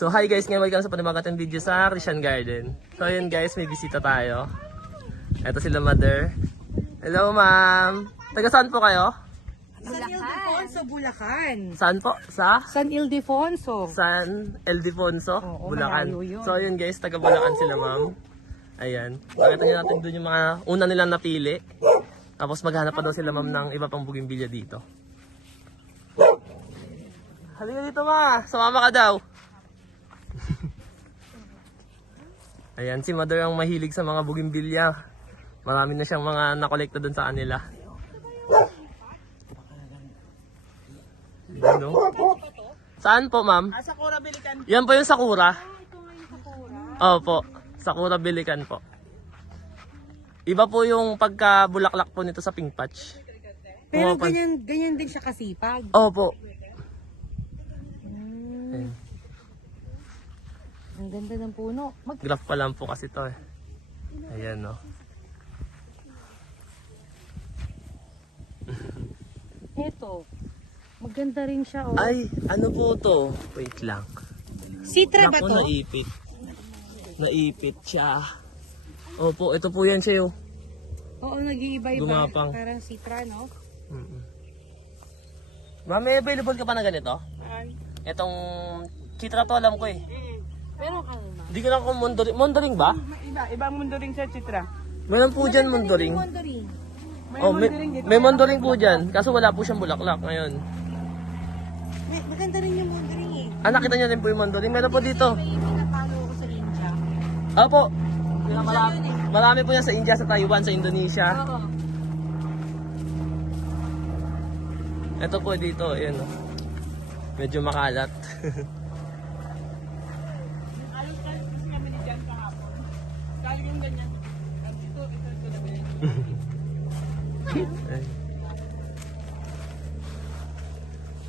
So hi guys, ngayon welcome sa panibagong video sa Christian Garden. So ayun guys, may bisita tayo. Ito sila mother. Hello ma'am. Taga saan po kayo? San Ildefonso, Bulacan. Saan po? Sa? San Ildefonso. San Ildefonso, Oo, Bulacan. malayo yun. So ayun guys, taga Bulacan sila ma'am. Ayan. Pakita nyo natin doon yung mga una nilang napili. Tapos maghanap pa daw sila ma'am ng iba pang bugimbilya dito. Halika dito ma, sumama ka daw. Ayan, si mother ang mahilig sa mga bugimbilya. Marami na siyang mga nakolekta doon sa kanila. Ayan, no? Saan po ma'am? Ah, sa Cora Bilican. Yan po yung Sakura. Opo, Sakura Bilikan po. Iba po yung pagka-bulaklak po nito sa pink patch. Pero Pumapan- ganyan, ganyan din siya kasipag. Opo. Mm, Ayan. Ang ganda ng puno. Mag Graph pa lang po kasi to eh. Ayan no. Eto. Maganda rin siya, oh. Ay, ano po to? Wait lang. Citra ba Naku, to? naipit. Naipit siya. Opo, ito po yan siya oh. Oo, nag-iiba-iba. Gumapang. Parang citra, no? Mm-mm. Ma'am, may available ka pa na ganito? Itong chitra to alam ko eh. Pero ano na? Hindi ko lang kung mondoring. Mondoring ba? Iba, ibang mundo rin sa Chitra. Meron po dyan mondoring. Wondering. May Oh, may, mundo rin dito. may mondoring po dyan. Kaso wala po siyang bulaklak ngayon. May, maganda rin yung wondering eh. Ah, nakita niyo din po yung mondoring. Meron po dito. May pinapalo ko sa India. Opo. Marami, marami po yan sa India, sa Taiwan, sa Indonesia. Oo. Ito po dito, ayan o. Medyo makalat. Alos ka kasi kami ni Jan kahapon. Kaya yung ganyan. Ito, ito, ito na ba Ay.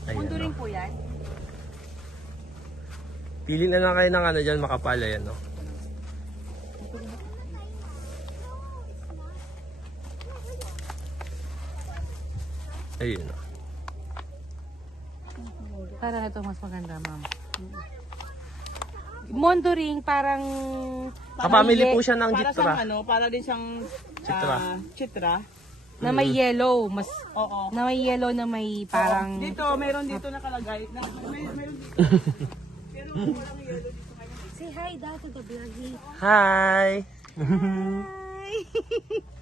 Ayan, Wondering o. po yan. Pili na lang kayo ng ano dyan, makapal. Ayan o. Ayun o. Parang ito mas maganda, ma'am. Mondoring parang Kapamili po siya ng Para jitra. siyang ano, para din siyang Chitra. ah, chitra. na may yellow, mas Oo. na may yellow na may parang Dito, meron dito nakalagay. Na, may, meron dito. Pero walang yellow dito kayo. Say hi daw to the vloggy. Hi!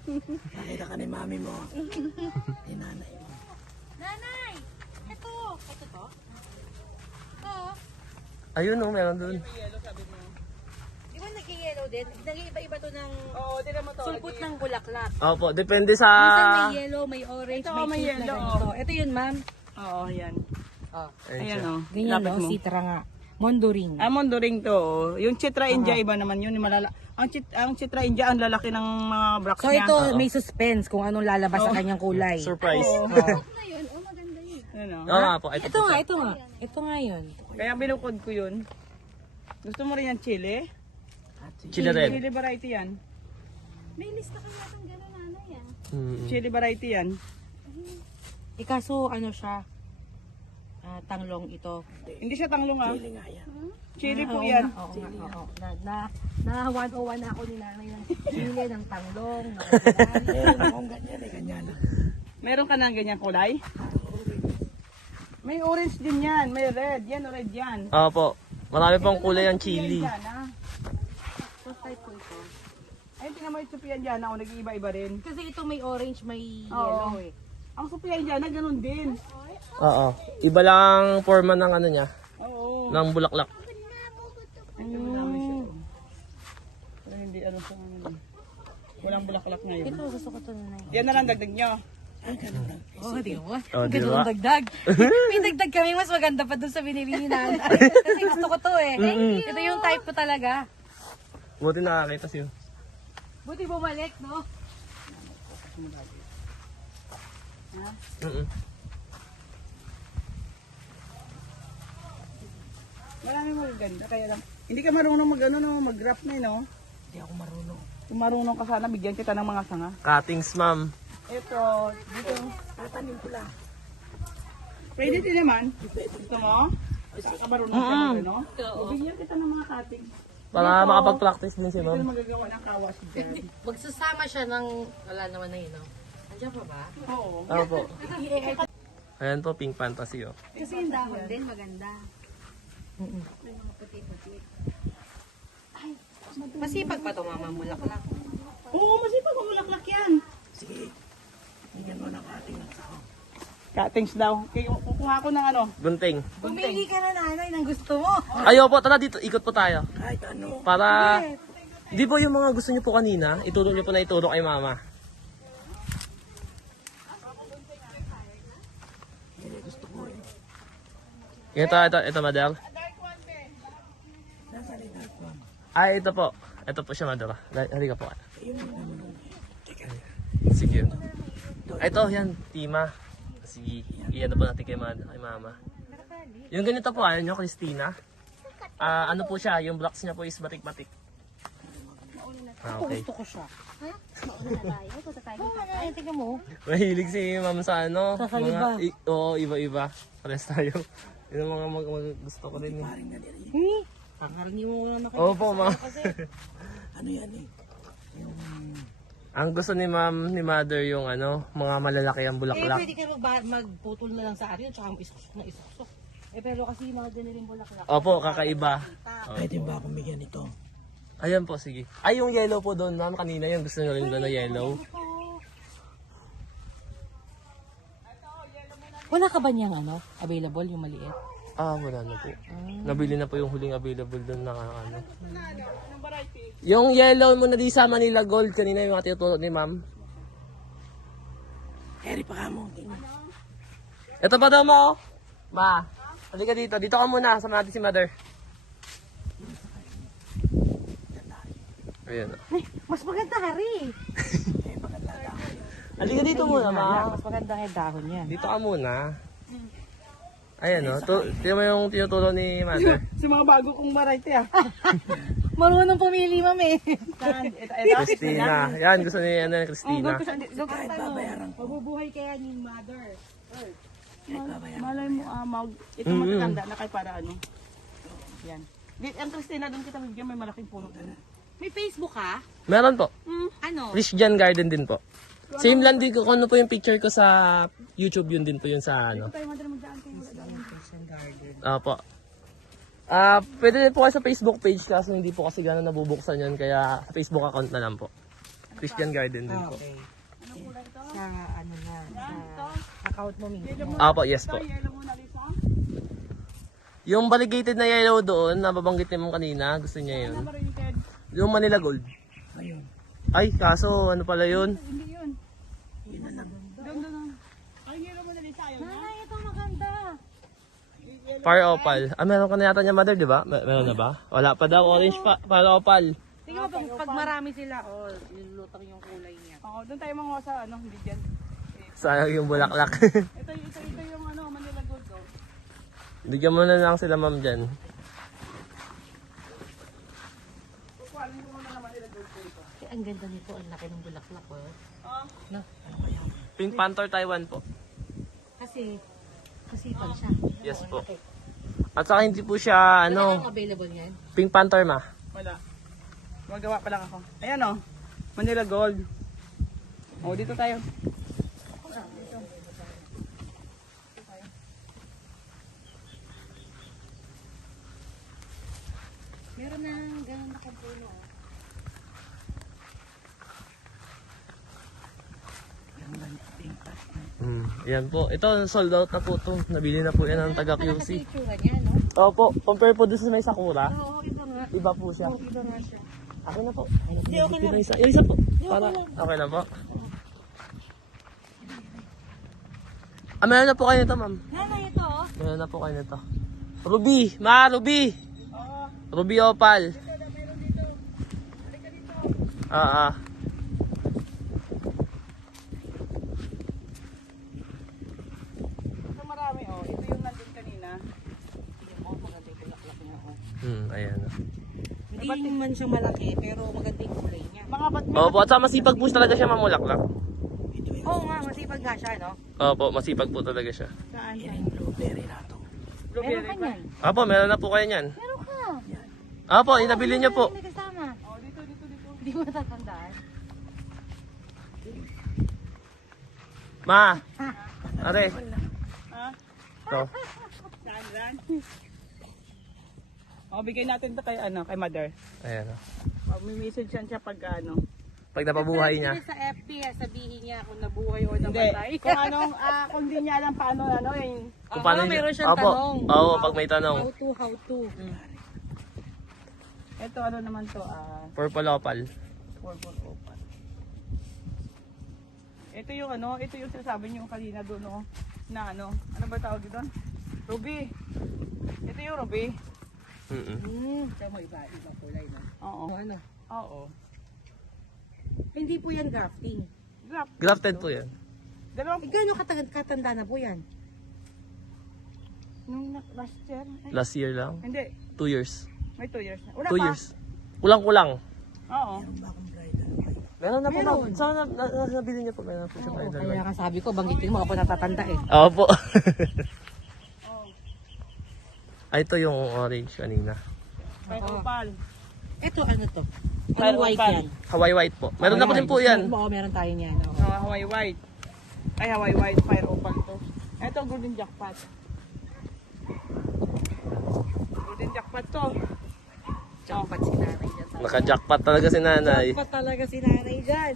Nanay, ito. Ito to? Ito. Ayun o, meron dun. Di ba nag-yellow din? Nag-iba-iba to ng Oo, tignan mo to. sulpot ng bulaklak. Opo, depende sa... Minsan may yellow, may orange, Ito, may, may pink na yellow, ganito. Ito yun, ma'am. Oo, yan. Oh. Ayun Ayan siya. o. Ganyan, Lapit no? mo. Citra nga. Mondoring. Ah, mondo ring to. oh. Yung Chitra India iba naman yun, yung malala. Ang chit ang Chitra India ang lalaki ng mga blocks So niya. ito, may suspense kung anong lalabas sa kanyang kulay. Surprise. Oh. Ano? Oo nga po, ito, Ito po nga, ito nga. Ito nga yun. Kaya binukod ko yun. Gusto mo rin yan chili? Chili red. Chili variety yan. Mm. Chili variety yan. Eh kaso, ano siya, ah, tanglong ito. Hindi siya tanglong ah. Chili nga yan. Chili Ah, po oo yan. nga, Oo nga, oo. Na, na, na 101 na ako ni nanay ng chili, ng tanglong, ng Meron ka ng ganyang kulay? May orange din yan. May red. Yan o red yan. Opo, marami pang kulay ang chili. Yan, ah. So, type ito. Ayun, tingnan mo yung supian dyan. Ako nag-iiba-iba rin. Kasi ito may orange, may Oo. yellow eh. Ang supian dyan, na ganun din. Oo. Iba lang forma ng ano niya, Oo. ng bulaklak. Mm. Pero hindi ano sa ano. Walang bulaklak ngayon. Ito, gusto ko ito nanay. Yan na lang dagdag nyo. Oh, di ba? Oh, di Ganun ba? ang dagdag. may dagdag kami, mas maganda pa dun sa binili ni nanay. Kasi gusto ko to eh. Ito yung type ko talaga. Buti nakakita siya. Buti bumalik, no? Mm-mm. Marami magaganda. Kaya lang, hindi ka marunong mag ano, no, mag-graph na eh, no? Hindi ako marunong. Kung marunong ka sana, bigyan kita ng mga sanga. Cuttings, ma'am. Ito, dito. Tatanim ko lang. Pwede din naman. Gusto mo? Saka marunong ka mag ano? Bibigyan kita ng mga cutting. Para makapag-practice din si Ito ma'am. na magagawa ng kawas dyan. Magsasama siya ng, wala naman na yun, no? Andiyan pa ba? Oo. Opo. Ayan po, pink fantasy oh. Kasi yung dahon din, maganda. Masipag pa ito, mama, mulaklak. Oo, masipag mamulaklak yan. Sige. Bigyan mo ng cutting ng sao. Cuttings daw. Kaya kukuha ko ng ano. Gunting. Pumili ka na nanay ng gusto mo. Ayo po, tara dito, ikot po tayo. Kahit ano. Para, di po yung mga gusto niyo po kanina, ituro niyo po na ituro kay mama. Ito, ito, ito, madam. Ay, ito po. Ito po siya, madam. Dali- Halika po. Sige. Ito, yan, tima. Sige, iyan na po natin kay, ma- kay mama. Yung ganito po, ano nyo, Christina? Ah, ano po siya, yung blocks niya po is batik-batik. Ah, okay. Gusto ko siya. Oo, ay, tingnan mo. Mahilig si ma'am sa ano, Kakaiba. mga, i- oo, iba-iba. Pares tayo. Yun ang mga mag, mag- gusto ko rin. Eh. Hmm? Pangarin mo na nakita. Opo, ma'am. Ano yan eh? Ang gusto ni ma'am, ni mother, yung ano, mga malalaki ang Eh, bulaklak. pwede ka magba- magputol na lang sa akin, tsaka isusok na isusok. Eh, pero kasi yung mga diniling bulaklak. Opo, kakaiba. Pwede ba akong bigyan ito? Ayan po, sige. Ay, yung yellow po doon, ma'am, kanina yung gusto nyo rin doon na yellow. Wala ka ba niyang ano, available, yung maliit? Ah, wala na po. Nabili na po yung huling available doon na ano. Yung yellow mo na di sa Manila Gold, kanina yung mga tinuturo ni ma'am. Eri pa ka mo. Ito pa daw mo. Ma, halika dito. Dito ka muna. Sama natin si mother. Ayan. Ay, mas maganda, Hari. Halika dito muna, ma. Mas maganda nga yung dahon niya. Dito ka muna. Ayan, no. Tu- tingnan mo yung tinuturo ni mother. Sa mga bago kong variety ah. Marunong pumili, ma'am eh. Ito, ito. Christina. Yan, gusto ni ano, Christina. Mabubuhay kaya ni mother. Malay mo, ah, mag, ito matatanda na kay para ano. Yan. Ang Christina, doon kita bigyan, may malaking puno doon. May Facebook ka? Meron po. Ano? Christian Garden din po. Same lang din ko kung ano po yung picture ko sa YouTube, yun din po yun sa ano. Tayo madali magdaan kayo. Opo. Ah, pwede din po kayo sa Facebook page kaso hindi po kasi gano'n nabubuksan yun kaya sa Facebook account na lang po. Christian Garden din po. Sa ano na, sa account mo mismo. Opo, yes po. Yung variegated na yellow doon, nababanggit niyo mo kanina, gusto niya yun. Yung Manila Gold. Ayun. Ay, kaso ano pala yun? Hindi. Yun na lang. Doon, doon, doon. Ay, yellow muna, Lisa. Ayaw na. Ay, ito maganda. Far Opal. Ah, meron ka na yata niya mother, di ba? Mer- meron na ba? Wala pa daw, orange pa. Far Opal. Tingnan mo, pag, pag marami sila, oh, nilulutang yung kulay niya. Oo, doon tayo mga sa ano, hindi dyan. Sayang yung bulaklak. Ito, ito, ito yung ano, Manila Gold. Oh. Bigyan mo na lang sila ma'am dyan. Eh, ang ganda nito, ang laki ng bulaklak, oh. Ah. No? Pink Panther Taiwan po. Kasi, masipag siya. Yes po. At saka hindi po siya, Ano? available niyan? Pink Panther ma. Wala. Magawa pa lang ako. Ayan oh. Manila Gold. Oh, dito tayo. Meron na ganun nakapuno. Hmm, yan po. Ito, sold out na po to. Nabili na po yan ng taga QC. Opo, compare po doon sa may Sakura. Oo, iba nga. Iba po siya. Iba nga siya. Akin na po. Hindi, okay lang. Isa. Yung isa po. Para, okay lang po. Ah, meron na po kayo nito, ma'am. Nanay, ito, oh. Meron na po kayo nito. Ruby! Ma, Ruby! Ruby Opal. Ah, ah. Ito marami oh. Ito yung nandun kanina. Oh, maganda yung bulaklak niya, oh. Hmm, ayan. Hindi man siya malaki, pero maganda yung kulay niya. Mga ba't Opo, at saka masipag po talaga siya mamulaklak. Oo nga, masipag nga siya, no? Opo, masipag po talaga siya. saan? Blueberry na to. Blueberry Meron ka niyan. Apo, meron na po kayo niyan. Meron ka. Apo, inabili niyo po. May kasama. Oh, dito, dito, dito. Hindi mo natatandaan. Ma. Are. Ha? To. Saan, saan? Oh, bigay natin to kay ano, kay mother. Ayan. oh. Oh, may message yan siya pag ano. Pag napabuhay niya. Sa FB, ah, sabihin niya kung nabuhay o Hindi. namatay. Kung anong, ah, kung hindi niya alam paano, ano, eh. Kung Oo, paano meron siyang Apo. tanong. Oo, pag may tanong. How to, how to. Ito, ano naman to, ah, Purple opal. purple opal. Ito yung ano, ito yung sinasabi niyo kanina doon, no, na ano, ano ba tawag doon? Ruby. Ito yung ruby. Mm-mm. Hmm, kaya mo iba, ibang kulay na. Oo. Ano? Oo. Hindi po yan grafting. Grab. Grafted po yan. Dalawang, Eh, gano'ng katagad katanda na po yan? nung na- last year, ay, Last year lang. hindi, Two years. may two years na. Wala Two pa. years. Kulang-kulang. Oo. Meron na po. Ma'am. Saan na, na, na- nabili niyo po? Meron na po siya Oo, bridal kaya nga sabi ko, banggitin mo ako natatanda eh. Opo. Ay, ito yung orange kanina. May Oo. opal. Ito, ano to? Ano white yan? Hawaii white po. Meron na po din po yan. Oo, meron tayo niyan. oo. Uh, Hawaii white. Ay, Hawaii white, fire opal to. Ito, golden jackpot. Golden jackpot to. Jackpot si nanay dyan. Naka-jackpot talaga si nanay. Jackpot talaga si nanay dyan.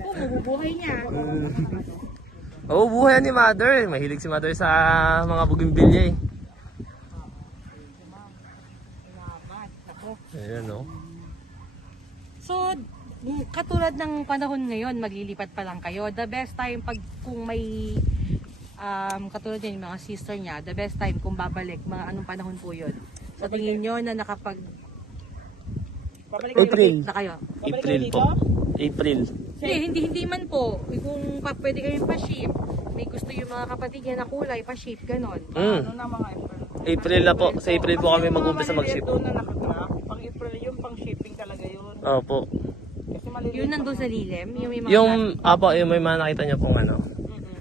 Oo, mabubuhay niya. Oo, buhay ni mother. Mahilig si mother sa mga bugimbilya eh. Salamat. Ako. Ayan o. So, mm, katulad ng panahon ngayon, maglilipat pa lang kayo. The best time pag kung may um, katulad yan, yung mga sister niya, the best time kung babalik, mga anong panahon po yun? Sa tingin nyo na nakapag Babalik April. na kayo? Babalik April kayo po. April. Hindi, hindi, hindi man po. Kung pa, pwede kayong pa-ship, may gusto yung mga kapatid niya na kulay, pa-ship, ganon. Mm. Ano na mga April? April na po. Sa April po kami mag-umpisa mag-ship. Doon na nakagraph. Pang April yung pang shipping talaga yun. Opo. Kasi maliliit. Yun nandun sa lilim, yung may mga... Yung, apo, yung may mga nakita niyo pong ano. Mm-mm.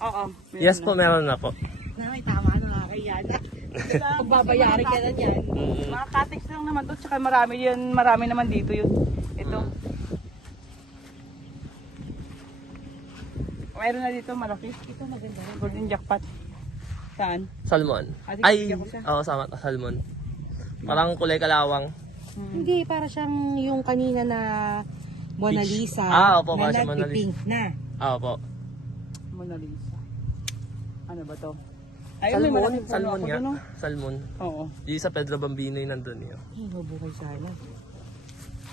Oo. meron Yes na. po, meron na po. Na may tama, nakakaya na. Diba? Kung babayaran ka na dyan. Mm. Mga cottage lang naman doon, tsaka marami yun, marami naman dito yun. Ito. Mayroon na dito malaki. Ito maganda. Golden jackpot. Saan? Salmon. Ah, Ay, bigyan ko siya. oo, sama, salmon. Parang kulay kalawang. Hindi, para siyang yung kanina na Mona. Lisa. Ah, opo, para na siyang Mona Lisa. nagpipink na. Ah, opo. Mona Lisa. Ano ba to? Ay, may Salmon, malaking puno salmon ako nga. dun, oh. Salmon. Oo. Yung sa Pedro Bambino yung nandun yun. Ay, mabuhay sana.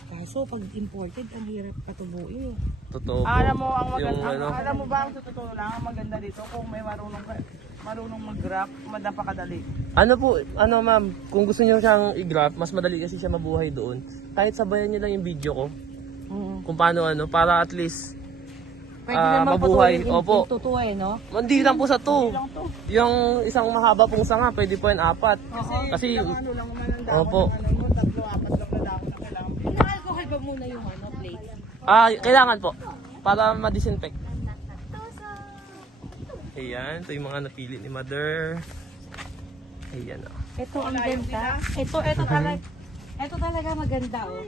Kaso, pag imported, ang hirap patubuin. eh. Totoo po. Alam mo ang maganda, Yung ano, alam mo ba ang totoo lang ang maganda dito kung may marunong ka, marunong mag-graph, madapakadali. ano po, ano ma'am, kung gusto niyo siyang i-graph, mas madali kasi siya mabuhay doon. Kahit sabayan niyo lang yung video ko, kung paano ano, para at least, Pwede Ah, naman mabuhay, patuloy in, opo. in totoo eh, no? hindi lang po sa to. Lang to. Yung isang mahaba pong sanga, pwede po yung apat. Kasi, Kasi, ano lang man ang dahon Opo. ng ano mo, tatlo, apat lang na dahon na kailangan. Ina-alcohol ba muna yung ano, plate? ah, kailangan po, para ma-disinfect. Ayan, ito yung mga napili ni mother. Ayan oh. Ito ang ganda. Ito, ito talaga. Ito talaga maganda, oh.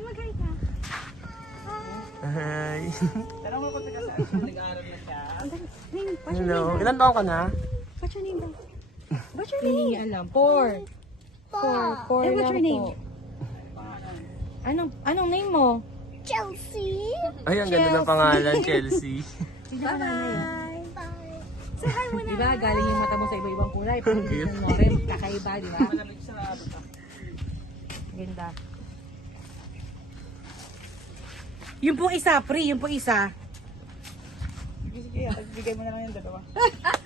Hi. Tanong mo kung taga saan nag-aaral na siya. Name, what's your Hello. name? Ilan taon ka na? What's your name? What's your name? Hindi alam. Four. Four. Four Eh, what's your name? Anong, anong name mo? Chelsea. Ay, ang ganda ng pangalan, Chelsea. Ka nanay? Bye. Bye. Say hi muna. Diba, galing yung mata mo sa iba-ibang kulay. Parang yung mo rin, kakaiba, di ba? Malamig sa bata. Ganda. Yung po isa, free, yung po isa. Sige, sige, bigay mo na lang yung dalawa.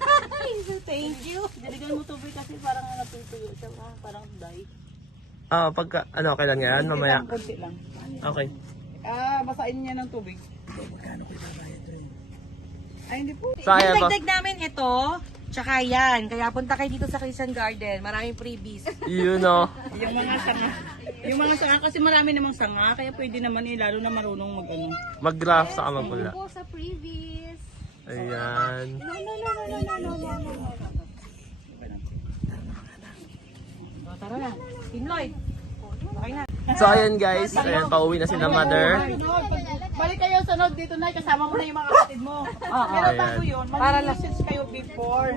Thank you. Diligyan mo tubig kasi parang natutuyo siya, ah, parang dye. Ah, pagka, ano, okay lang yan, mamaya. Konti lang. Okay. Ah, basain niya ng tubig. Ay, hindi po. Sayang yung ba? dagdag namin ito, tsaka yan. Kaya punta kayo dito sa Christian Garden. Maraming freebies. Yun oh. Yung mga sanga. Yung mga sanga, kasi marami namang sanga, kaya pwede naman eh, lalo na marunong mag ano. Mag-graph sa kamagula. Po sa previous. Ayan. No, no, no, no, no, no, no, no, no. Tara na. Lloyd. Okay na. So ayun guys, ayan, pauwi na sila mother. Sunod, pag- Balik kayo sunod dito na, kasama mo na yung mga kapatid mo. Pero Ayan. bago yun, Para mag-message kayo before.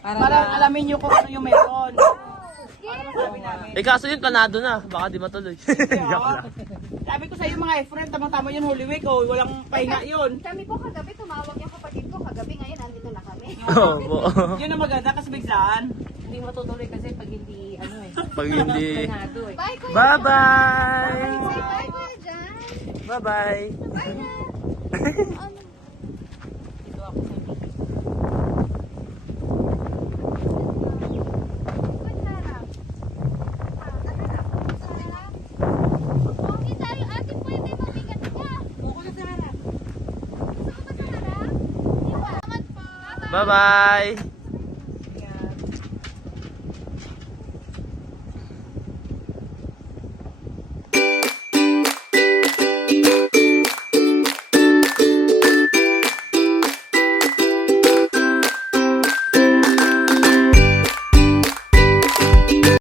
Para, Para na, alamin nyo kung ano yung meron. Para masabi namin. Eh kaso yun, planado na. Baka di matuloy. Joke lang. Sabi ko sa iyo mga friend, tamang-tama yun Holy Week, oh, walang pahinga yun. Kami po kagabi, tumawag yung kapatid ko. Kagabi ngayon, nandito na kami. Oo po. Yun ang maganda kasi biglaan. hindi matutuloy kasi pag hindi. Pag hindi. Bye-bye! Bye-bye! Bye na. Dito ako sa hindi. Masarap. Na? Masarap. Okay tayo, ate, pwede mabigat ka. Buko na sa harap. Gusto mo ba sa harap? Salamat po. Bye-bye!